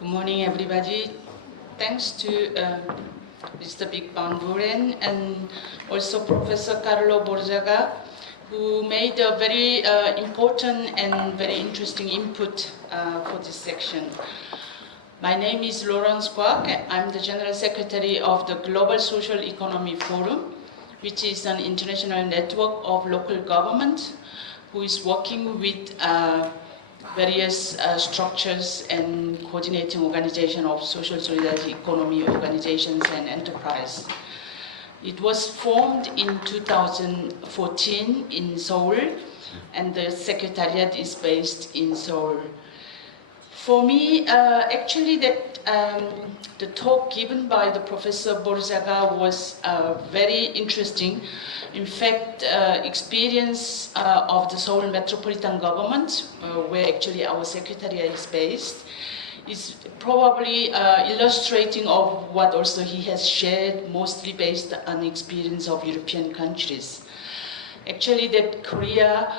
Good morning, everybody. Thanks to Mr. Big Van Buren and also Professor Carlo Borjaga, who made a very important and very interesting input for this section. My name is Laurence Kwark. I'm the General Secretary of the Global Social Economy Forum, which is an international network of local government who is working with various structures and coordinating organization of social solidarity economy organizations and enterprise. It was formed in 2014 in Seoul, and the secretariat is based in Seoul. For me, actually, the talk given by the Professor Borjaga was very interesting. In fact, experience of the Seoul Metropolitan Government, where actually our secretariat is based, is probably illustrating of what also he has shared, mostly based on experience of European countries. Actually, that Korea,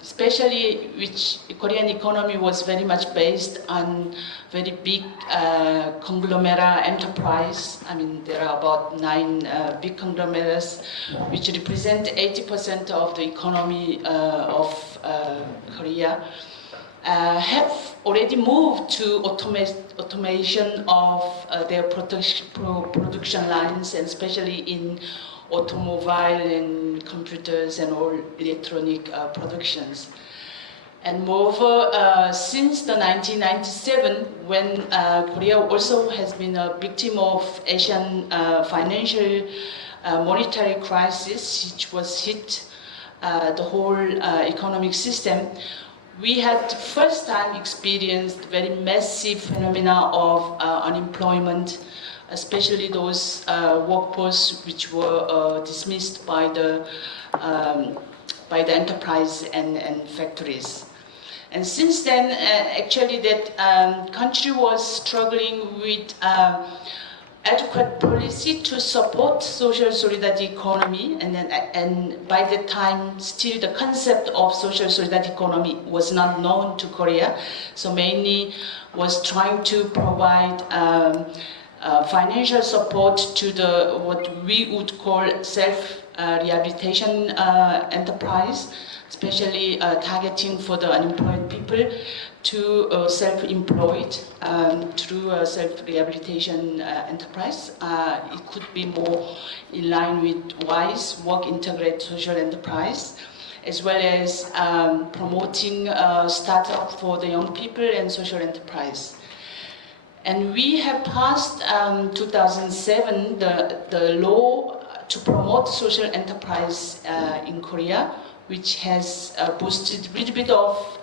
especially which Korean economy was very much based on very big conglomerate enterprise. I mean, there are about 9 big conglomerates, which represent 80% of the economy of Korea, have already moved to automation of their production lines, and especially in automobile and computers and all electronic productions. And moreover, since the 1997, when Korea also has been a victim of Asian financial monetary crisis, which was hit the whole economic system, we had first time experienced very massive phenomena of unemployment, especially those workforce which were dismissed by the enterprise and factories. And since then, actually, that country was struggling with adequate policy to support social solidarity economy, and by that time, still the concept of social solidarity economy was not known to Korea. So mainly was trying to provide financial support to the what we would call self-rehabilitation enterprise, especially targeting for the unemployed people to self-employed through self-rehabilitation enterprise. It could be more in line with WISE, Work Integrate Social Enterprise, as well as promoting startup for the young people and social enterprise. And we have passed 2007 the law to promote social enterprise in Korea, which has boosted a little bit of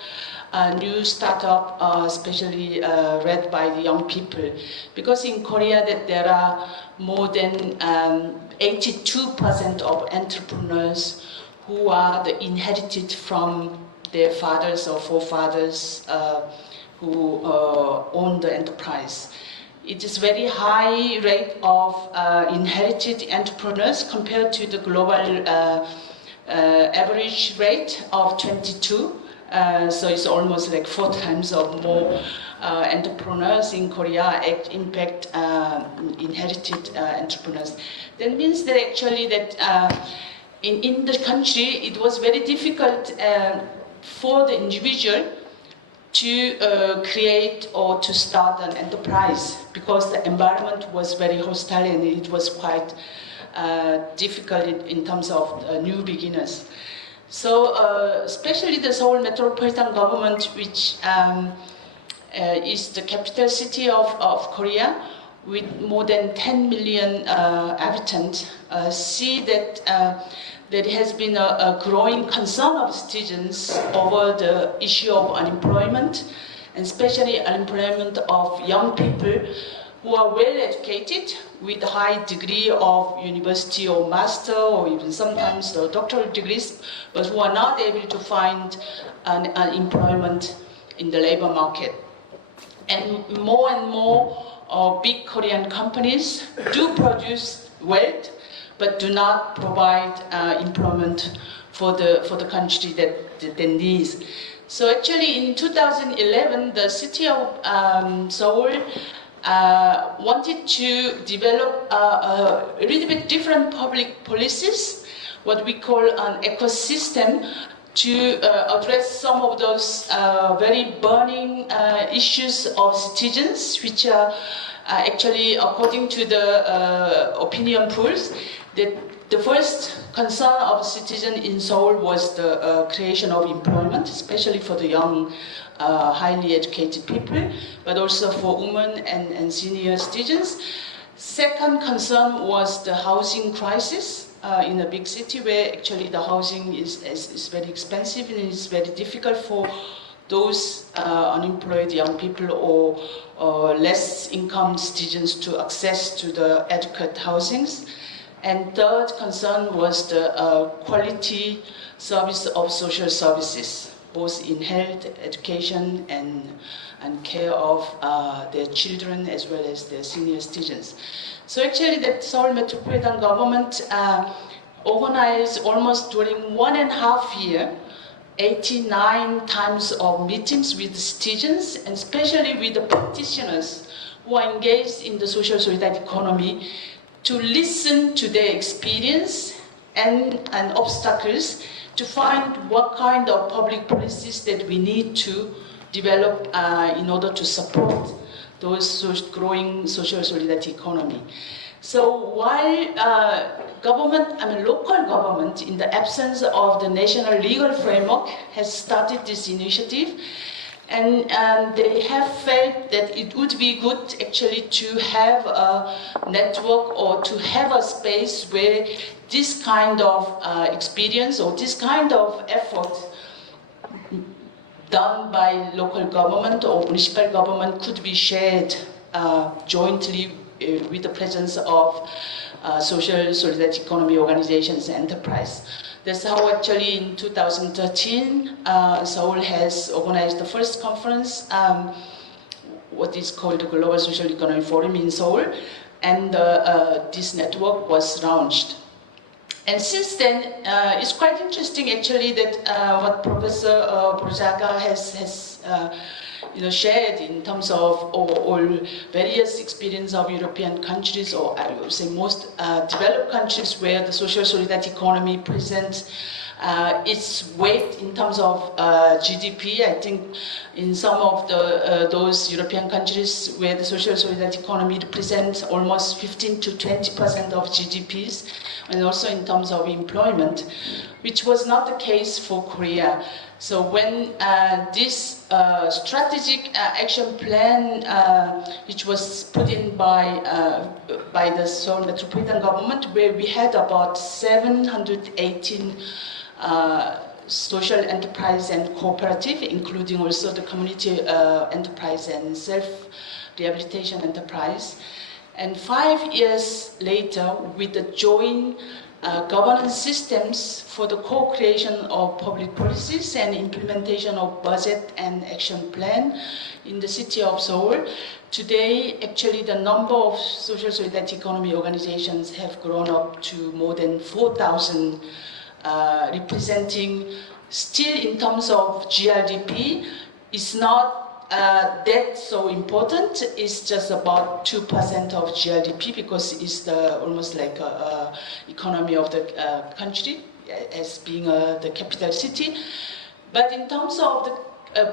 new startup, especially led by the young people. Because in Korea that there are more than 82% of entrepreneurs who are inherited from their fathers or forefathers who own the enterprise. It is very high rate of inherited entrepreneurs compared to the global average rate of 22. So it's almost like 4 times or more entrepreneurs in Korea impact inherited entrepreneurs. That means that actually that in the country it was very difficult for the individual to create or to start an enterprise, because the environment was very hostile and it was quite difficult in terms of new beginners. So especially the Seoul Metropolitan Government, which is the capital city of Korea, with more than 10 million inhabitants, see that there has been a growing concern of citizens over the issue of unemployment, and especially unemployment of young people who are well educated with a high degree of university or master or even sometimes the doctoral degrees, but who are not able to find an employment in the labor market. And more big Korean companies do produce wealth, but do not provide employment for the country that needs. So actually in 2011, the city of Seoul wanted to develop a little bit different public policies, what we call an ecosystem, to address some of those very burning issues of citizens, which are actually, according to the opinion polls, that the first concern of citizens in Seoul was the creation of employment, especially for the young, highly educated people, but also for women and senior citizens. Second concern was the housing crisis. In a big city where actually the housing is very expensive and it's very difficult for those unemployed young people or less income citizens to access to the adequate housings. And third concern was the quality service of social services, both in health, education, and care of their children as well as their senior citizens. So actually the Seoul Metropolitan Government organized almost during 1.5 years, 89 times of meetings with citizens, and especially with the practitioners who are engaged in the social solidarity economy, to listen to their experience and obstacles to find what kind of public policies that we need to develop in order to support those growing social solidarity economy. So while local government, in the absence of the national legal framework, has started this initiative, and they have felt that it would be good actually to have a network or to have a space where this kind of experience or this kind of effort done by local government or municipal government could be shared jointly with the presence of social solidarity economy organizations and enterprise. That's how actually in 2013, Seoul has organized the first conference, what is called the Global Social Economy Forum in Seoul, and this network was launched. And since then, it's quite interesting actually that what Professor Borjaga has shared in terms of all various experience of European countries, or I would say most developed countries where the social solidarity economy presents its weight in terms of GDP. I think in some of those European countries where the social solidarity economy represents almost 15 to 20% of GDPs, and also in terms of employment, which was not the case for Korea. So when this strategic action plan, which was put in by the Seoul Metropolitan Government, where we had about 718 social enterprise and cooperative, including also the community enterprise and self-rehabilitation enterprise. And 5 years later, with the joint governance systems for the co-creation of public policies and implementation of budget and action plan in the city of Seoul, today actually the number of social solidarity economy organizations have grown up to more than 4,000, representing still in terms of GRDP, is not that so important. It's just about 2% of GDP because it's almost like economy of the country as being the capital city. But in terms of the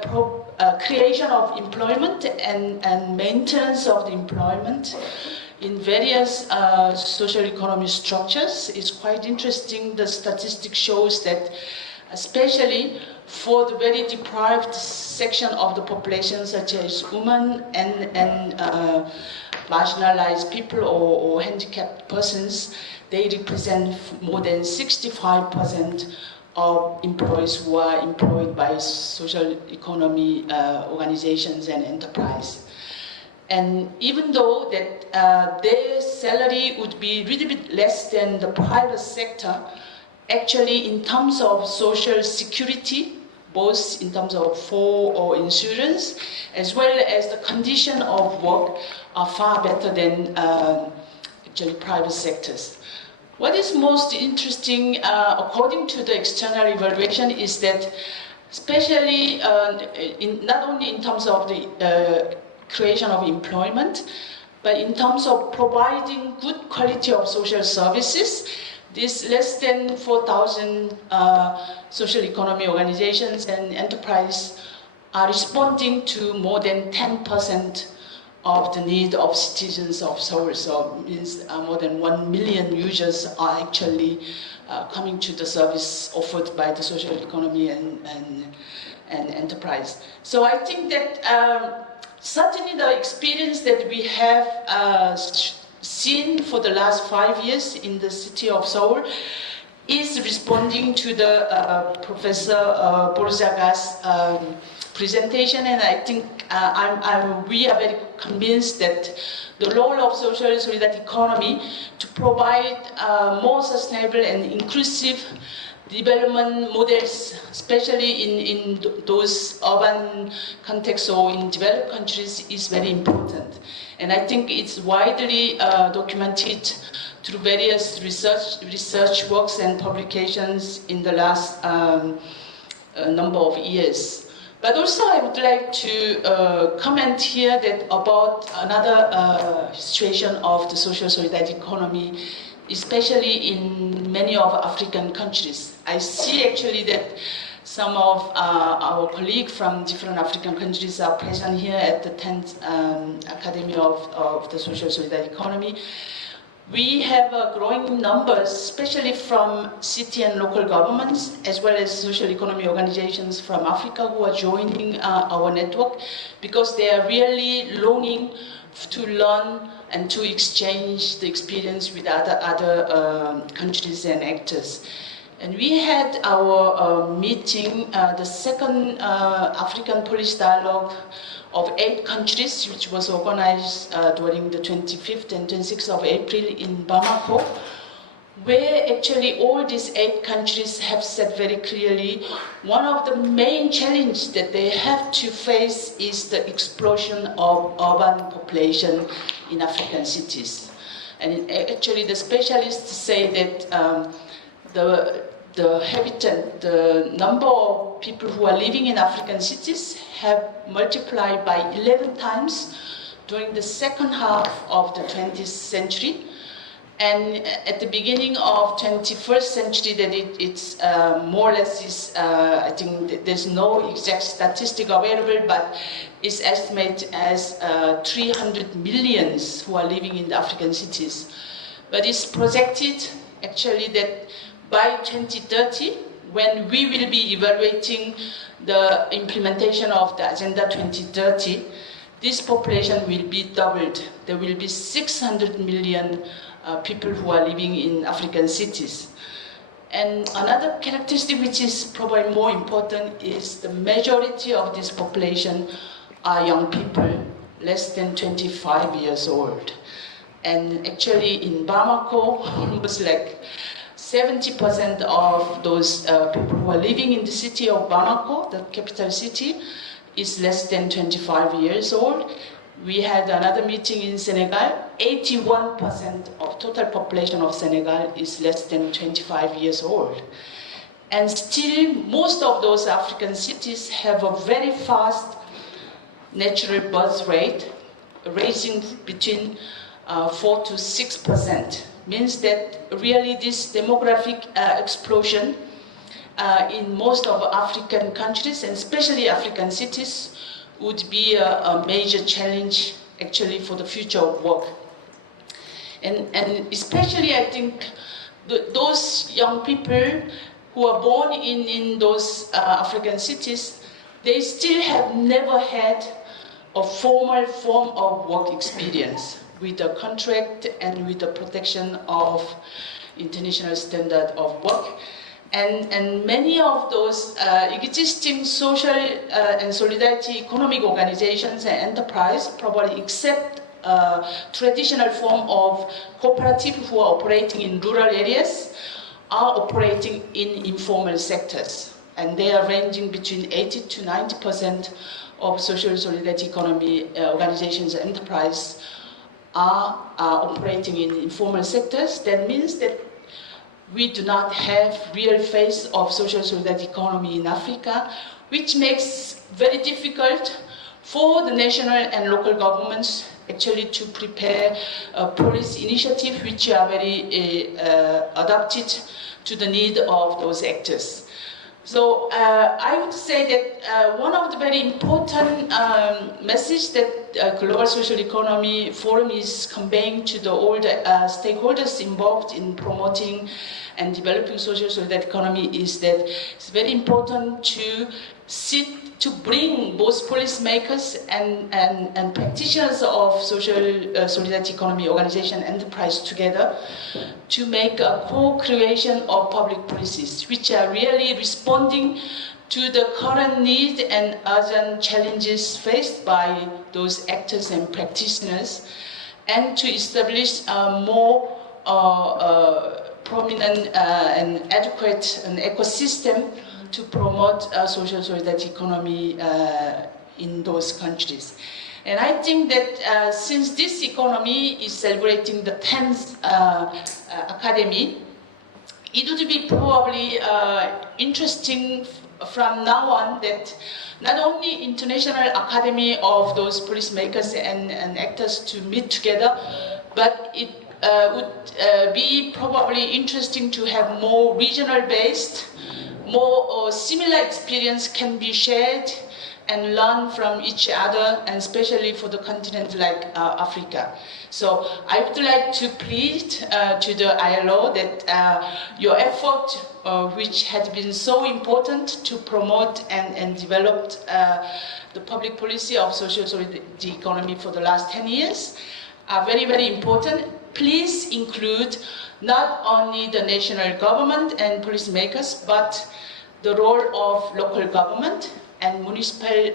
creation of employment and maintenance of the employment in various social economy structures, it's quite interesting. The statistic shows that especially for the very deprived section of the population, such as women and marginalized people or handicapped persons, they represent more than 65% of employees who are employed by social economy organizations and enterprise. And even though that their salary would be a little bit less than the private sector, actually in terms of social security, both in terms of or insurance, as well as the condition of work, are far better than actually private sectors. What is most interesting, according to the external evaluation, is that especially not only in terms of the creation of employment, but in terms of providing good quality of social services. These less than 4,000 social economy organizations and enterprises are responding to more than 10% of the need of citizens of Seoul. So it means more than 1 million users are actually coming to the service offered by the social economy and enterprise. So I think that certainly the experience that we have seen for the last 5 years in the city of Seoul is responding to the Professor Borzaga's presentation, and I think we are very convinced that the role of social solidarity economy to provide more sustainable and inclusive development models, especially in those urban contexts or in developed countries, is very important. And I think it's widely documented through various research works and publications in the last number of years. But also I would like to comment here that about another situation of the social solidarity economy, especially in many of African countries. I see actually that some of our colleagues from different African countries are present here at the 10th Academy of the Social Solidarity Economy. We have growing numbers, especially from city and local governments, as well as social economy organizations from Africa who are joining our network, because they are really longing to learn and to exchange the experience with other countries and actors. And we had our meeting, the second African Polish Dialogue of 8 countries, which was organized during the 25th and 26th of April in Bamako, where actually all these 8 countries have said very clearly one of the main challenges that they have to face is the explosion of urban population in African cities. And actually the specialists say that the number of people who are living in African cities have multiplied by 11 times during the second half of the 20th century. And at the beginning of 21st century, that it's more or less is, I think there's no exact statistic available, but it's estimated as 300 millions who are living in the African cities. But it's projected actually that by 2030, when we will be evaluating the implementation of the Agenda 2030, this population will be doubled. There will be 600 million people who are living in African cities. And another characteristic which is probably more important is the majority of this population are young people, less than 25 years old. And actually in Bamako, almost like 70% of those people who are living in the city of Bamako, the capital city, is less than 25 years old. We had another meeting in Senegal. 81% of total population of Senegal is less than 25 years old. And still, most of those African cities have a very fast natural birth rate, ranging between 4 to 6%. Means that really this demographic explosion in most of African countries, and especially African cities, would be a major challenge actually for the future of work. And especially I think those young people who are born in those African cities, they still have never had a formal form of work experience with a contract and with the protection of international standard of work. And many of those existing social and solidarity economic organizations and enterprise probably accept traditional form of cooperative who are operating in rural areas are operating in informal sectors. And they are ranging between 80 to 90% of social solidarity economy organizations and enterprise are operating in informal sectors. That means that we do not have real face of social solidarity economy in Africa, which makes very difficult for the national and local governments actually to prepare a policy initiative which are very adapted to the need of those actors. So I would say that one of the very important message that Global Social Economy Forum is conveying to the all the stakeholders involved in promoting and developing social solidarity economy is that it's very important to bring both policymakers and practitioners of social solidarity economy organization enterprise together to make a co-creation of public policies which are really responding to the current need and urgent challenges faced by those actors and practitioners, and to establish a more prominent and adequate ecosystem to promote social solidarity economy in those countries. And I think that since this economy is celebrating the 10th academy, it would be probably interesting from now on that not only International Academy of those policymakers and actors to meet together, but it would be probably interesting to have more regional-based, more similar experience can be shared and learn from each other, and especially for the continent like Africa. So I would like to plead to the ILO that your effort, which had been so important to promote and develop the public policy of social solidarity economy for the last 10 years, are very, very important. Please include not only the national government and policymakers, but the role of local government and municipal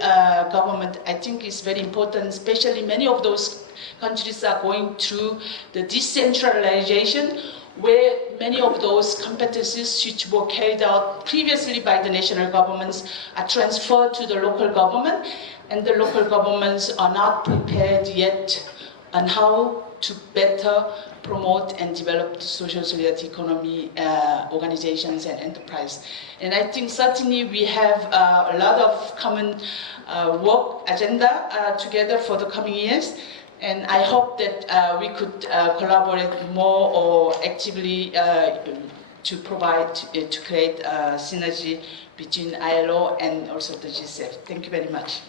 government. I think is very important, especially many of those countries are going through the decentralization, where many of those competencies which were carried out previously by the national governments are transferred to the local government, and the local governments are not prepared yet on how to better promote and develop the social solidarity economy organizations and enterprise. And I think certainly we have a lot of common work agenda together for the coming years. And I hope that we could collaborate more or actively to provide, to create a synergy between ILO and also the GSEF. Thank you very much.